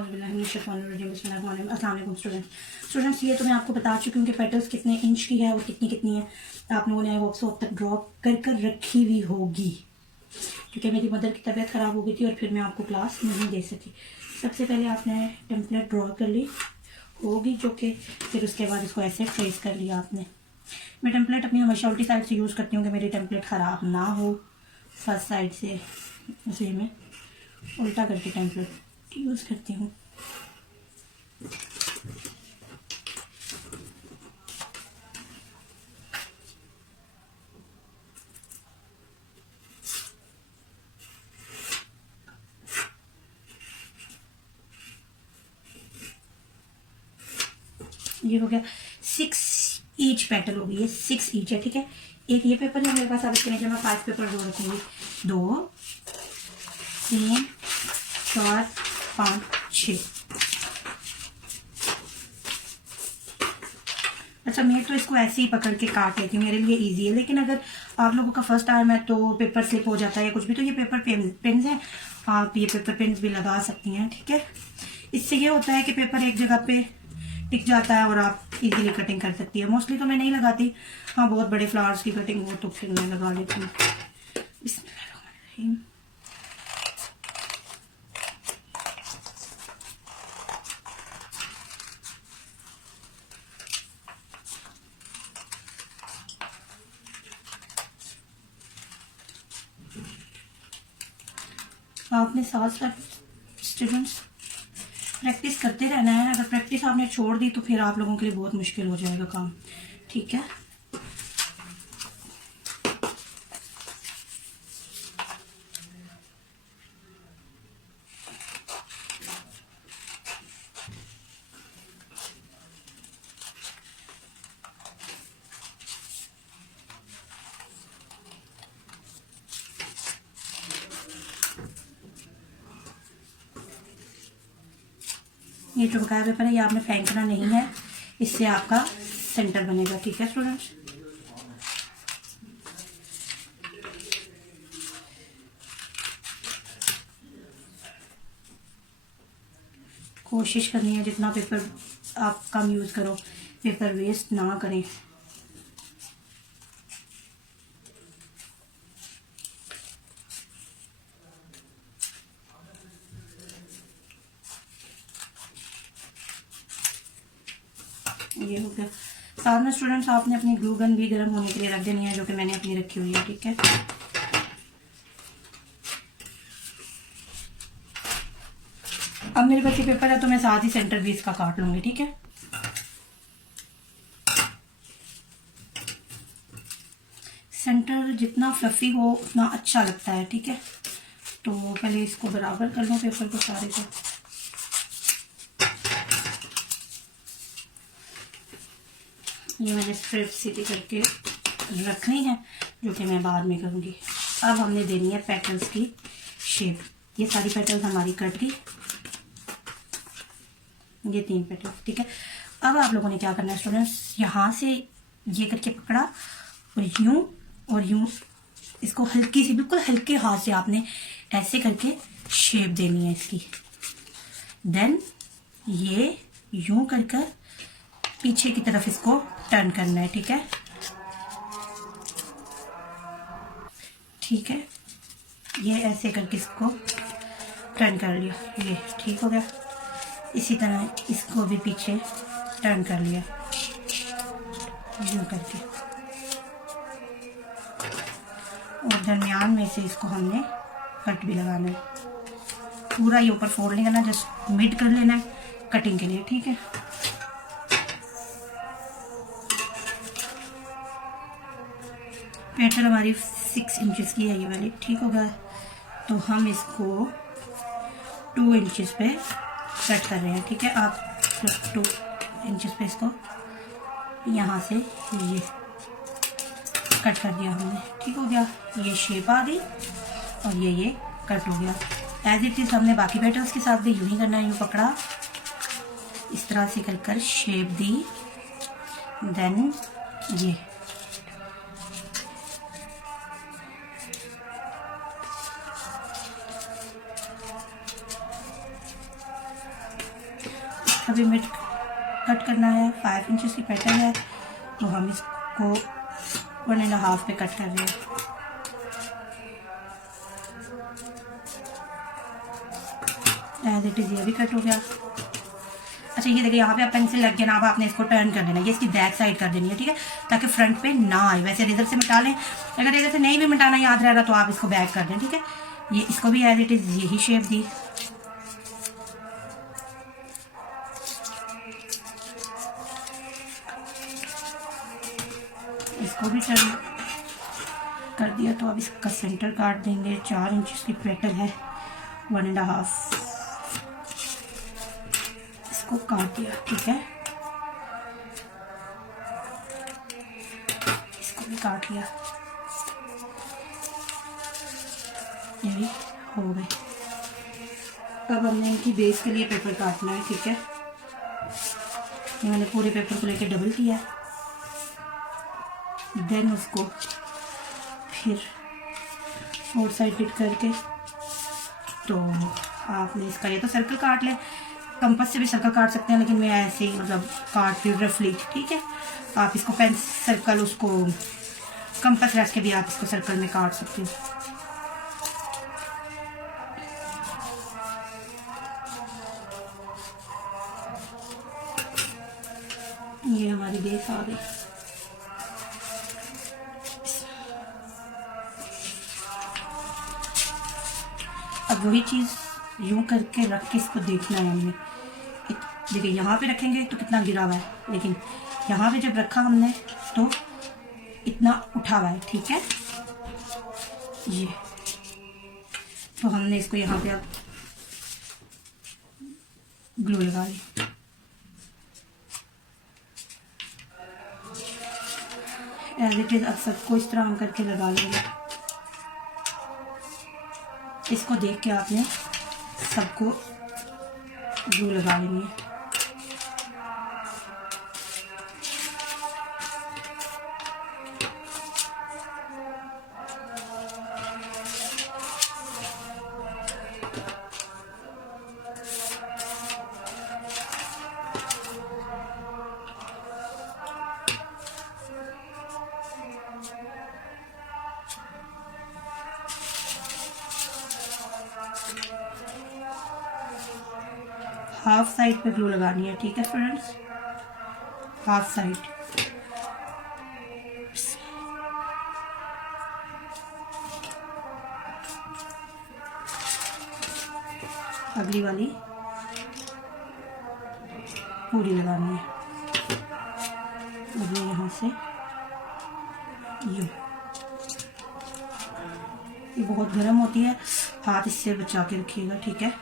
अस्सलाम स्टूडेंट्स, ये तो मैं आपको बता चुकी हूँ कि पेटल्स कितने इंच की है और कितनी है। आप लोगों ने होप्स अब तक ड्रॉ कर रखी हुई होगी, क्योंकि मेरी मदर की तबीयत ख़राब हो गई थी और फिर मैं आपको क्लास नहीं दे सकी। सबसे पहले आपने टेम्पलेट ड्रॉ कर ली होगी, जो कि फिर उसके बाद इसको ऐसे ट्रेस कर लिया आपने। मैं टेम्पलेट अपनी हमेशा उल्टी साइड से यूज़ करती हूँ कि मेरी टेम्पलेट ख़राब ना हो फर्स्ट साइड से, इसलिए मैं उल्टा करके टेम्पलेट यूज़ करती हूँ। ये हो गया 6 ईच पेटल हो गई है, 6 ईच है, ठीक है। एक ये पेपर है मेरे पास, अब इसके नीचे मैं 5 पेपर ड्रॉ रखूँगी। 2 3 4 5 6। अच्छा, मैं तो इसको ऐसे ही पकड़ के काट लेती हूँ, मेरे लिए इजी है। लेकिन अगर आप लोगों का फर्स्ट टाइम है तो पेपर स्लिप हो जाता है या कुछ भी, तो ये पेपर पेन्स हैं, आप ये पेपर पेन्स भी लगा सकती हैं, ठीक है। इससे ये होता है कि पेपर एक जगह पे टिक जाता है और आप इजीली कटिंग कर सकती है। मोस्टली तो मैं नहीं लगाती, हाँ बहुत बड़े फ्लावर्स की कटिंग हो तो फिर मैं लगा लेती हूँ। बिस्मिल्लाहिर्रहमानिर्रहीम। आपने साथ साथ स्टूडेंट्स प्रैक्टिस करते रहना है। अगर प्रैक्टिस आपने छोड़ दी तो फिर आप लोगों के लिए बहुत मुश्किल हो जाएगा काम, ठीक है। ये जो बकाया पेपर है ये आपने फेंकना नहीं है, इससे आपका सेंटर बनेगा, ठीक है स्टूडेंट्स। कोशिश करनी है जितना पेपर आप कम यूज़ करो, पेपर वेस्ट ना करें। ये हो गया। साथ में स्टूडेंट्स आपने अपनी ग्लू गन भी गर्म होने के लिए रख देनी है, जो कि मैंने अपनी रखी हुई है, ठीक है। अब मेरे पास ये पेपर है तो मैं साथ ही सेंटर भी इसका काट लूंगी, ठीक है। सेंटर जितना फ्लफी हो उतना अच्छा लगता है, ठीक है। तो पहले इसको बराबर कर लूँ पेपर को सारे को। ये मैंने स्ट्रिप सीधी करके रखनी है, जो कि मैं बाद में करूँगी। अब हमने देनी है पेटल्स की शेप। ये सारी पेटल्स हमारी कट गई, ये 3 पेटल्स, ठीक है। अब आप लोगों ने क्या करना है स्टूडेंट्स, यहाँ से ये करके पकड़ा और यूं इसको हल्की सी, बिल्कुल हल्के हाथ से आपने ऐसे करके शेप देनी है इसकी। देन ये यूं कर कर पीछे की तरफ इसको टर्न करना है, ठीक है। ठीक है, ये ऐसे करके इसको टर्न कर लिया, ये ठीक हो गया। इसी तरह इसको भी पीछे टर्न कर लिया यूं करके, और दरमियान में से इसको हमने कट भी लगाना है। पूरा ये ऊपर फोल्ड नहीं करना, जस्ट मिड कर लेना है कटिंग के लिए, ठीक है। पैटर्न हमारी 6 इंचेस की है ये वाली, ठीक हो गया। तो हम इसको 2 इंचेस पे कट कर रहे हैं, ठीक है। आप 2 इंचेस पे इसको यहाँ से ये कट कर दिया हमने, ठीक हो गया। ये शेप आ गई और ये कट हो गया। एज इट इज हमने बाकी पेटल्स के साथ भी यूं ही करना है, यूं पकड़ा, इस तरह से कर कर शेप दी, देन ये अभी मिड कट करना है, 5 इंचेस की पैटर्न है, तो हम इसको 1.5 पे कट कर रहे हैं। एज इट इज़ ये भी कट हो गया। अच्छा ये देखिए यहाँ पे आप पेंसिल लग गया ना, अब आपने इसको टर्न कर देना, ये इसकी बैक साइड कर देनी है, ठीक है, ताकि फ्रंट पे ना आए। वैसे रेजर से मिटा लें, अगर रेजर से नहीं भी मिटाना याद रह रहा तो आप इसको बैक कर दें, ठीक है। ये इसको भी एज इट इज़ यही शेप दी। इसको भी टर्न कर दिया, तो अब इसका सेंटर काट देंगे। 4 इंच की पैटर्न है, 1.5 इसको काट दिया, ठीक है। इसको भी काट लिया, ये भी हो गए। अब हमने इनकी बेस के लिए पेपर काटना है, ठीक है। ये मैंने पूरे पेपर को लेकर डबल किया, देन उसको फिर 4 साइड फिट करके, तो आपने इसका ये तो सर्कल काट लें, कंपास से भी सर्कल काट सकते हैं, लेकिन मैं ऐसे ही मतलब काट फिर रफली, ठीक है। आप इसको पेन सर्कल, उसको कंपास रख के भी आप इसको सर्कल में काट सकते हो। ये हमारी बेस आ गई। अब वही चीज़ यूं करके रख के इसको देखना है हमने। देखिए यहाँ पे रखेंगे तो कितना गिरा हुआ है, लेकिन यहाँ पे जब रखा हमने तो इतना उठा हुआ है, ठीक है। ये तो हमने इसको यहाँ पे अब ग्लू लगा ली। एज इट इज़ अब सबको इस तरह हम करके लगा लेंगे। इसको देख के आपने सबको ग्लू लगा लेनी है। हाफ साइड पे ग्लू लगानी है, ठीक है फ्रेंड्स, हाफ साइड। अगली वाली पूरी लगानी है। अब ये यहाँ से यूं, ये बहुत गर्म होती है, हाथ इससे बचा के रखिएगा, ठीक है।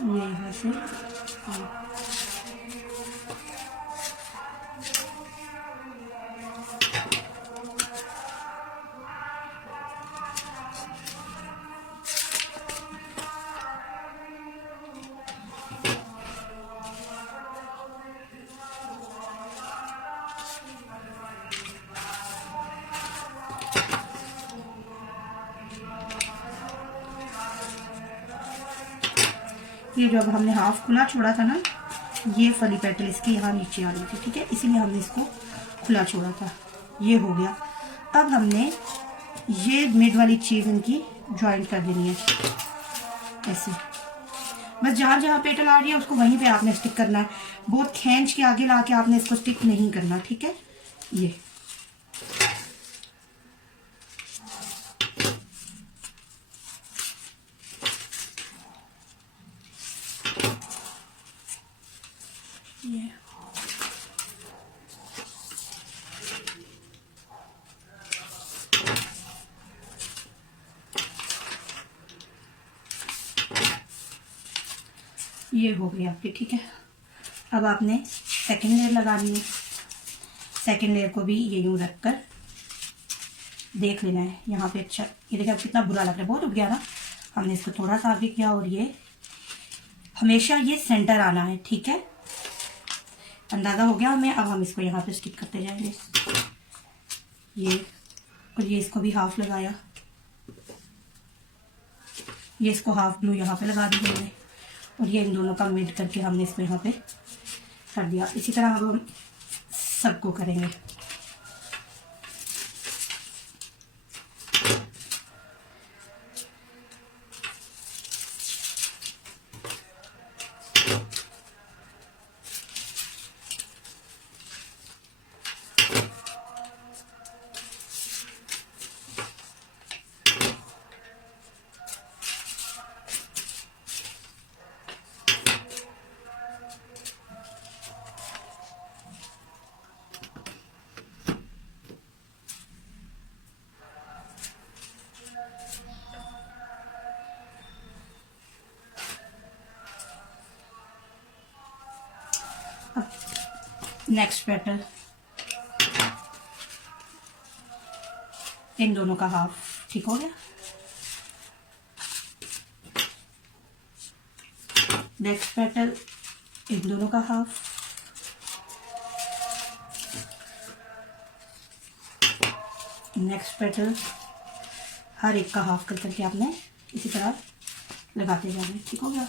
ये यहाँ से ये जो अब हमने हाफ खुला छोड़ा था ना, ये फली पेटल इसके यहाँ नीचे आ रही थी, ठीक है, इसीलिए हमने इसको खुला छोड़ा था। ये हो गया। अब हमने ये मिड वाली चीज़ इनकी ज्वाइंट कर देनी है ऐसे। बस जहाँ जहाँ पेटल आ रही है उसको वहीं पे आपने स्टिक करना है, बहुत खींच के आगे ला के आपने इसको स्टिक नहीं करना, ठीक है। ये ये हो गई आपकी, ठीक है। अब आपने सेकंड लेयर लगानी है। सेकंड लेयर को भी ये यूं रख कर देख लेना है यहाँ पे। अच्छा ये देखिए अब कितना बुरा लग रहा है, बहुत उठ गया ना, हमने इसको थोड़ा सा आगे किया, और ये हमेशा ये सेंटर आना है, ठीक है। अंदाज़ा हो गया हमें। अब हम इसको यहाँ पे स्टिक करते जाएंगे, ये, और ये इसको भी हाफ लगाया, ये इसको हाफ ब्लू यहाँ पे लगा दिया हमने, और ये इन दोनों का मिड करके हमने इसको यहाँ पे कर दिया। इसी तरह हम सबको करेंगे। नेक्स्ट पेटल इन दोनों का हाफ, ठीक हो गया। नेक्स्ट पेटल इन दोनों का हाफ, नेक्स्ट पेटल हर एक का हाफ कर करके आपने इसी तरह लगाते जाना, ठीक हो गया।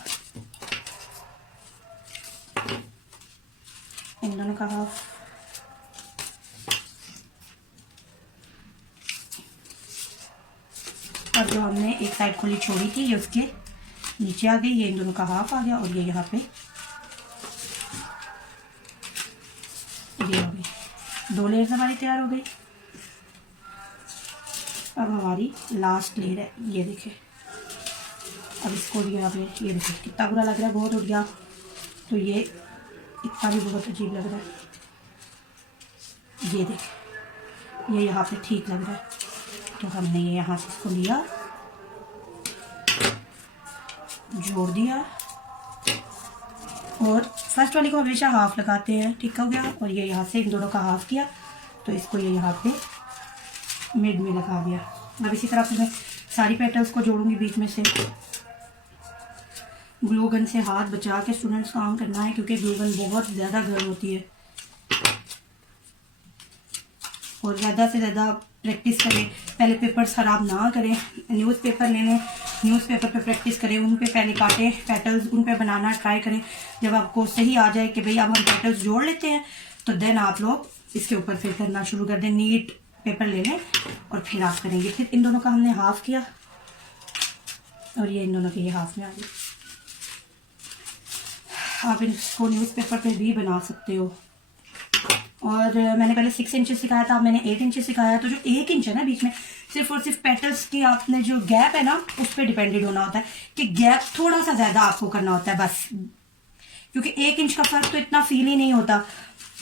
इन दोनों का हाफ, और जो हमने एक साइड खुली छोड़ी थी ये उसके नीचे आ गई, ये इन दोनों का हाफ आ गया, और ये यहाँ पे ये हो गई। 2 लेयर्स हमारी तैयार हो गई। अब हमारी लास्ट लेयर है, ये देखिए। अब इसको भी यहाँ पे ये देखिए कितना बुरा लग रहा है, बहुत उठ गया, तो ये इतना भी बहुत अजीब लग रहा है। ये देखिए ये यहाँ पे ठीक लग रहा है, तो हमने ये यहाँ से इसको लिया, जोड़ दिया, और फर्स्ट वाली को हमेशा हाफ लगाते हैं, ठीक हो गया। और ये यहाँ से इन दोनों का हाफ किया, तो इसको ये यहाँ पे मिड में लगा दिया। अब इसी तरह मैं सारी पेटल्स को जोड़ूंगी बीच में से। ग्लू गन से हाथ बचा के स्टूडेंट्स काम करना है, क्योंकि ग्लू गन बहुत ज़्यादा गर्म होती है, और ज़्यादा से ज़्यादा प्रैक्टिस करें। पहले पेपर्स ख़राब ना करें, न्यूज़पेपर ले लें, न्यूज़पेपर पे प्रैक्टिस करें, उन पे पहले काटें पेटल्स, उन पे बनाना ट्राई करें। जब आपको सही आ जाए कि भाई अब हम पेटल्स जोड़ लेते हैं, तो देन आप लोग इसके ऊपर फिर करना शुरू कर दें। नीट पेपर ले लें और फिर आप करेंगे। फिर इन दोनों का हमने हाफ किया, और ये इन दोनों के ये हाफ में आ गई। आप इसको न्यूज़पेपर पे भी बना सकते हो। और मैंने पहले 6 इंच सिखाया था, अब मैंने 8 इंच सिखाया। तो जो 1 इंच है ना बीच में, सिर्फ और सिर्फ पेटल्स की आपने जो गैप है ना उस पर डिपेंडेड होना होता है कि गैप थोड़ा सा ज़्यादा आपको करना होता है बस, क्योंकि 1 इंच का फ़र्क तो इतना फील ही नहीं होता,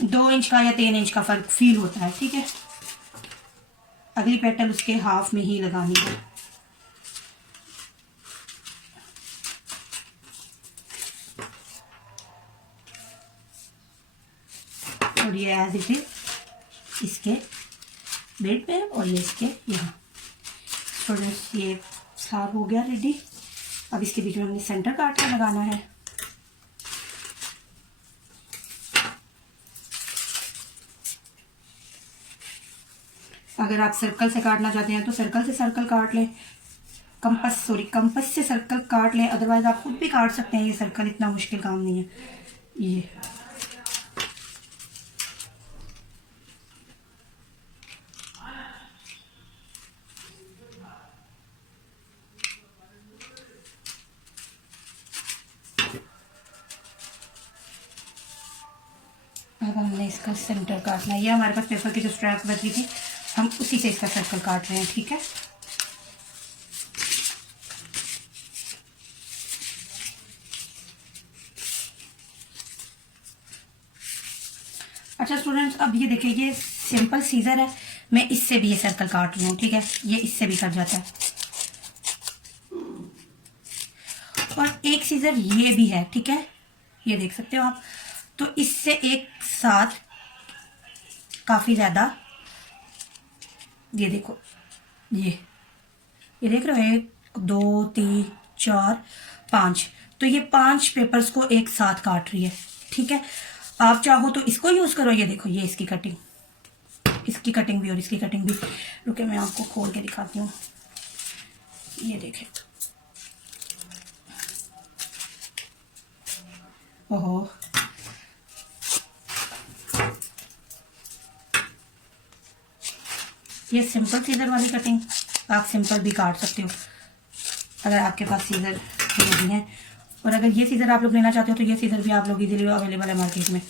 2 इंच का या 3 इंच का फ़र्क फील होता है, ठीक है। अगली पेटल उसके हाफ में ही लगानी है। और ये एज इट इज इसके बेड पे, और ये इसके यहाँ। स्टूडेंट्स ये साफ हो गया रेडी। अब इसके बीच में हमने सेंटर काट कर लगाना है। अगर आप सर्कल से काटना चाहते हैं तो सर्कल से सर्कल काट लें, कंपास से सर्कल काट लें, अदरवाइज आप खुद भी काट सकते हैं। ये सर्कल इतना मुश्किल काम नहीं है। ये अब हमने इसका सेंटर काटना है। ये हमारे पास पेपर की जो स्ट्रैप बची थी, हम उसी से इसका सर्कल काट रहे हैं, ठीक है। अच्छा स्टूडेंट्स, अब ये देखिए, ये सिंपल सीजर है, मैं इससे भी ये सर्कल काट रही हूँ, ठीक है। ये इससे भी कट जाता है, और एक सीजर ये भी है, ठीक है, ये देख सकते हो आप। तो इससे एक साथ काफी ज्यादा, ये देखो, ये देख रहे हो, 1 2 3 4 5, तो ये 5 पेपर्स को एक साथ काट रही है, ठीक है। आप चाहो तो इसको यूज करो। ये देखो, ये इसकी कटिंग भी और इसकी कटिंग भी। रुके मैं आपको खोल के दिखाती हूँ। ये देखें, ओहो, ये सिंपल सीजर वाली कटिंग आप सिंपल भी काट सकते हो अगर आपके पास सीजर नहीं है। और अगर ये सीजर आप लोग लेना चाहते हो तो ये सीजर भी आप लोग इजीली अवेलेबल है मार्केट में।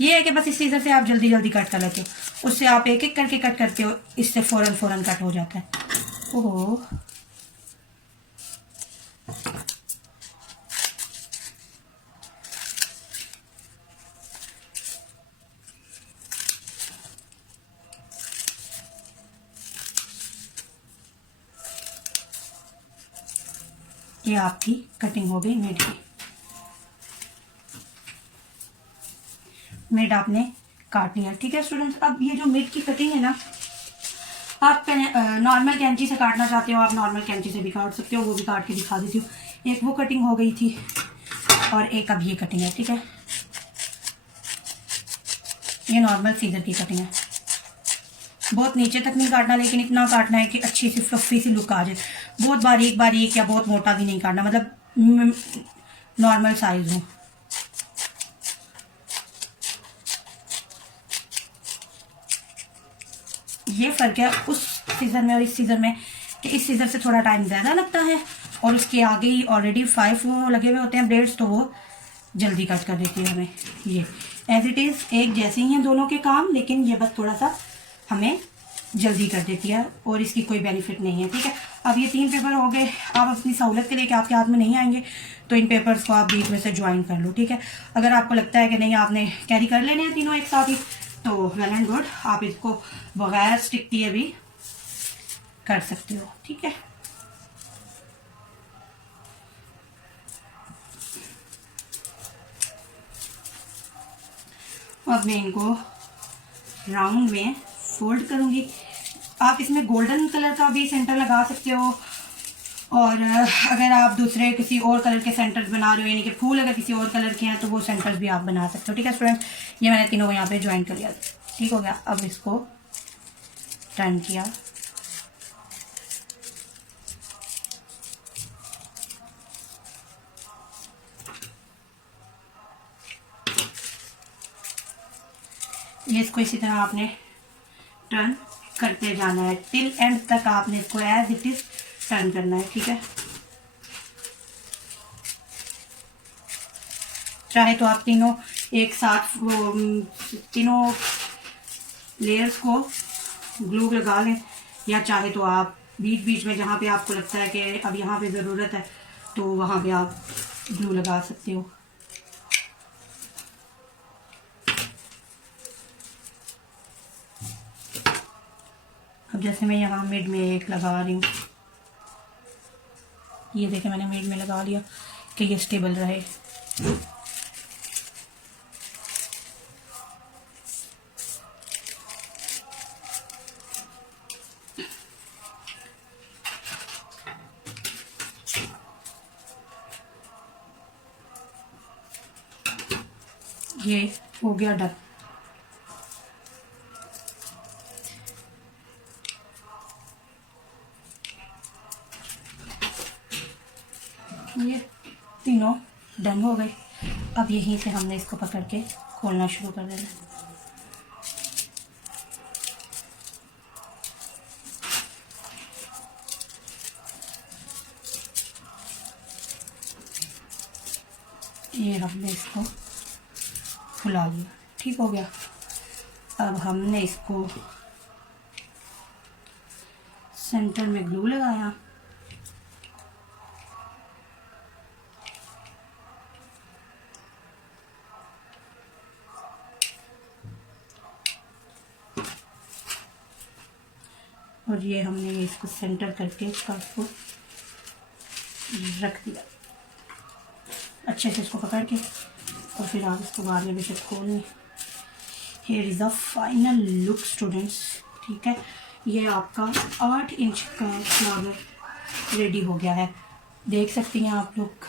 ये है कि बस इस सीजर से आप जल्दी जल्दी कट कर लेते हो, उससे आप एक एक करके कट करते हो, इससे फौरन फौरन कट हो जाता है। ओहो, ये आपकी कटिंग हो गई मिड की। मिड आपने काट लिया, ठीक है स्टूडेंट्स। अब ये जो मिड की कटिंग है ना, आप नॉर्मल कैंची से काटना चाहते हो आप नॉर्मल कैंची से भी काट सकते हो, वो भी काट के दिखा देती हूँ। एक वो कटिंग हो गई थी और एक अब ये कटिंग है, ठीक है। ये नॉर्मल सीजर की कटिंग है, बहुत नीचे तक नहीं काटना, लेकिन इतना काटना है कि अच्छी सी फ्लफी सी लुक आ जाए। बहुत बारीक बारीक या बहुत मोटा भी नहीं काटना, मतलब नॉर्मल साइज हो। ये फर्क है उस सीजर में और इस सीजर में कि इस सीजर से थोड़ा टाइम ज़्यादा लगता है और उसके आगे ही ऑलरेडी 5 लगे हुए होते हैं ब्लेड्स, तो वो जल्दी कट कर देती है हमें। ये एज इट इज़ एक जैसे ही हैं दोनों के काम, लेकिन ये बस थोड़ा सा हमें जल्दी कर देती है और इसकी कोई बेनिफिट नहीं है, ठीक है। अब ये 3 पेपर हो गए। आप अपनी सहूलत के लिए कि आपके हाथ में नहीं आएंगे तो इन पेपर्स को आप बीच में से ज्वाइन कर लो, ठीक है। अगर आपको लगता है कि नहीं आपने कैरी कर लेने हैं तीनों एक साथ ही, तो वेल एंड गुड, आप इसको बगैर स्टिक किए भी कर सकते हो, ठीक है। अब मैं इनको राउंड में फोल्ड करूंगी। आप इसमें गोल्डन कलर का भी सेंटर लगा सकते हो, और अगर आप दूसरे किसी और कलर के सेंटर्स बना रहे हो, यानी कि फूल अगर किसी और कलर के हैं तो वो सेंटर्स भी आप बना सकते हो, ठीक है स्टूडेंट्स। ये मैंने तीनों को यहाँ पे ज्वाइन कर लिया, ठीक हो गया। अब इसको टर्न किया, ये इसको इसी तरह आपने टर्न करते जाना है टिल एंड तक, आपने इसको एज इट इज टर्न करना है, ठीक है। चाहे तो आप तीनों एक साथ तीनों लेयर्स को ग्लू लगा लें, या चाहे तो आप बीच बीच में जहाँ पे आपको लगता है कि अब यहाँ पे ज़रूरत है तो वहाँ पे आप ग्लू लगा सकते हो। अब जैसे मैं यहाँ मिड में एक लगा रही हूँ, ये देखें मैंने मिड में लगा लिया कि ये स्टेबल रहे। ये हो गया डन। ये तीनों डन हो गए। अब यहीं से हमने इसको पकड़ के खोलना शुरू कर देना। ये हमने इसको फुला लिया, ठीक हो गया। अब हमने इसको सेंटर में ग्लू लगाया, और ये हमने इसको सेंटर करके इसको रख दिया अच्छे से, इसको पकड़ के, और फिर आप इसको बाद में भी से खोल लें। Here is the final look students, ठीक है। ये आपका 8 इंच का फ्लावर रेडी हो गया है, देख सकती हैं आप लोग।